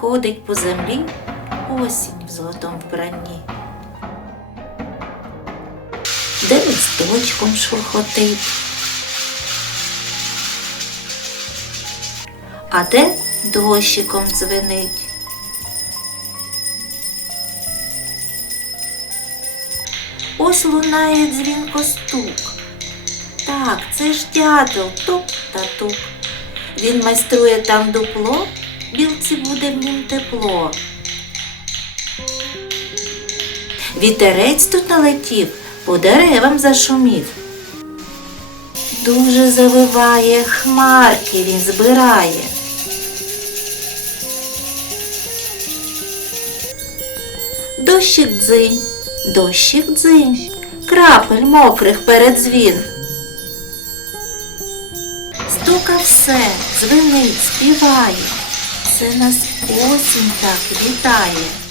ходить по землі осінь в золотому вбранні. Де листочком шурхотить, а де дощиком дзвенить. Ось лунає дзвінко стук. Так, це ж дятел тук та тук. Він майструє там дупло, білці буде в нім тепло. Вітерець тут налетів, по деревам зашумів. Дуже завиває, хмарки він збирає. Дощик дзинь, дощик дзинь, крапель мокрих передзвін. Стука все, дзвенить, співає, це нас осінь так вітає.